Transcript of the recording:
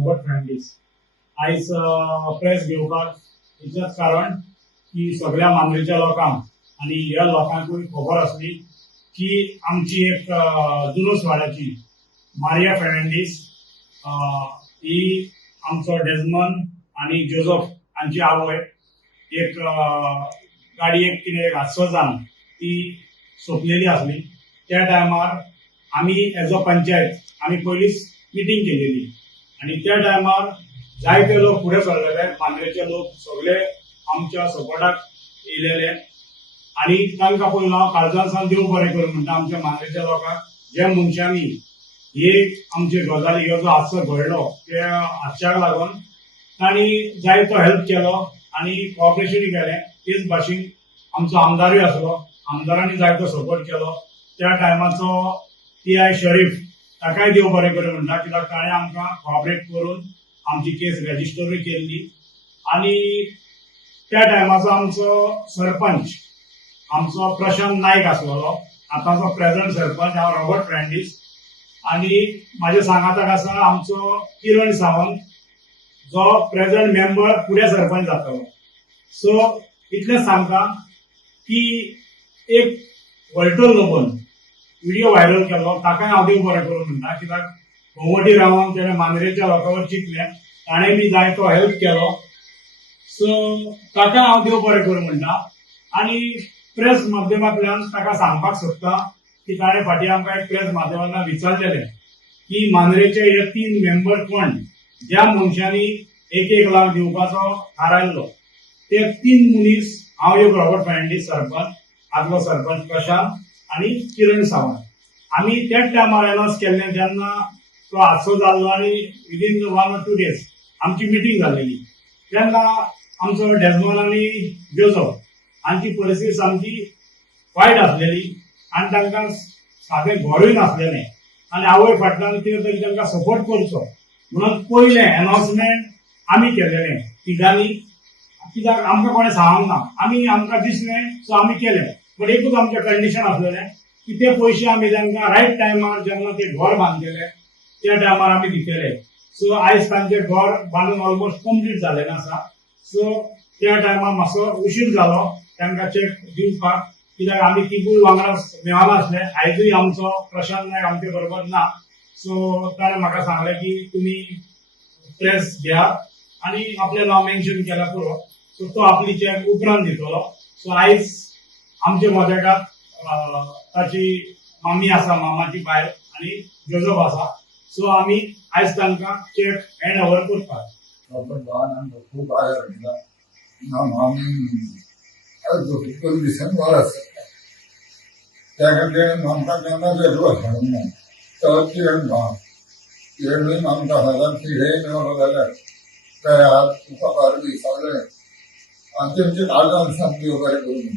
रॉबर्ट फर्नांडीस आयज प्रेस घेवपाक इतलेंच कारण की सगळ्या मांद्रेच्या लोकांक आनी ह्या लोकांकूय खबर आसली की आमची एक जुनूस वाड्याची मारिया फर्नांडीस ही आमचो डेजमंड आनी जोसेफ हांची आवय एक गाडयेक कितें एक हादसो जावन ती सोंपलेली आसली। त्या टायमार आमी एज अ पंचायत आमी पयलींच मिटींग केलेली आनी त्या टायमार जायते लोक फुडें सरलेले, मांद्रेचे लोक सगळे आमच्या सपोर्टाक येयलेले आनी तांकां पयलो हांव काळजांसान देव बरें करूं म्हणटा आमच्या मांद्रेच्या लोकांक ज्या मनशांनी हे आमचे गजाली ह्यो जो हादसो घडलो त्या हादशाक लागून तांणी जायतो हेल्प केलो आनी कॉपरेशनूय केलें। तेच भाशेन आमचो आमदारूय आसलो, आमदारांनी जायतो सपोर्ट केलो। त्या टायमाचो TI शरीफ ताकाय देव बरें करूं म्हणटा कित्याक ताणें आमकां कॉपरेट करून आमची केस रजिस्टरूय केल्ली आनी त्या टायमाचो आमचो सरपंच आमचो प्रशांत नायक आसलोलो, आतांचो प्रेझेंट सरपंच हांव रॉबर्ट फर्नांडीस आनी म्हाज्या सांगाताक आसा आमचो किरण सावंत जो प्रेझेंट मेंबर फुडें सरपंच जातलो। सो इतलेंच सांगता की एक वळटून लोबून व्हिडिओ व्हायरल केलो ताकाय हांव देव बरें करूं म्हणटा कित्याक भोंवटी रावन तेणें मांद्रेच्या लोकांवर चिंतलें, ताणें बी जायतो हेल्प केलो। सो ताका हांव देव बरें करूं म्हणटा आनी प्रेस माध्यमांतल्यान ताका सांगपाक सोदता की ताणें फाटीं आमकां एक प्रेस माध्यमांतल्यान विचारलेलें की मांद्रेचे हे 3 मेंबर कोण ज्या मनशांनी 1-1 लाख दिवपाचो थारायल्लो ते 3 मनीस हांव एक रॉबर्ट फर्नांडीस सरपंच, आदलो सरपंच प्रशांत आनी किरण सावंत। आमी त्याच टायमार अनाउन्स केल्लें जेन्ना तो हादसो जाल्लो आनी विदीन 1 or 2 days आमची मिटींग जाल्लेली तेन्ना आमचो डेजमंड आनी जोसेफ हांची परिस्थिती सामकी वायट आसलेली आनी तांकां सादें घरूय नासलेलें आनी आवय फाटल्यान कितें तरी तांकां सपोर्ट करचो म्हणून पयलें अनाउन्समेंट आमी केलेलें तिगांनी कित्याक आमकां कोणें सांगूंक ना, आमकां दिसलें सो आमी केलें। बट एकूच आमचें कंडिशन आसलेलें की ते पयशे आमी तांकां रायट टायमार जेन्ना ते घर बांदलेलें त्या टायमार आमी दितले। सो आयज तांचें घर बांदून ऑलमोस्ट कंप्लीट जाल्लें आसा। सो त्या टायमार मातसो उशीर जालो तांकां चॅक दिवपाक कित्याक आमी तिगूय वांगडा मेळना आसले। आयजूय आमचो प्रशांत नायक आमचे बरोबर ना, सो ताणें म्हाका सांगलें की तुमी प्रेस घ्या आनी आपलें नांव मेन्शन केल्यार पुरो। सो तो आपली चॅक उपरांत दितलो। सो आयज आमचे मदेकाक ताची मामी आसा, मामाची बायल आनी जोसेफ आसा। सो आमी आयज तांकां चॅक हँड ओवर करतात। खूब आदार कंडिशन बरो आसा त्या खातीर आमकां केन्ना वेगळो हाडूंक ना। तो किरणूय आमकां सदांच कितेंय मेळलो जाल्यार ते उपकार बी सगळे आनी तेंचे काळजान सामकी बरें करूं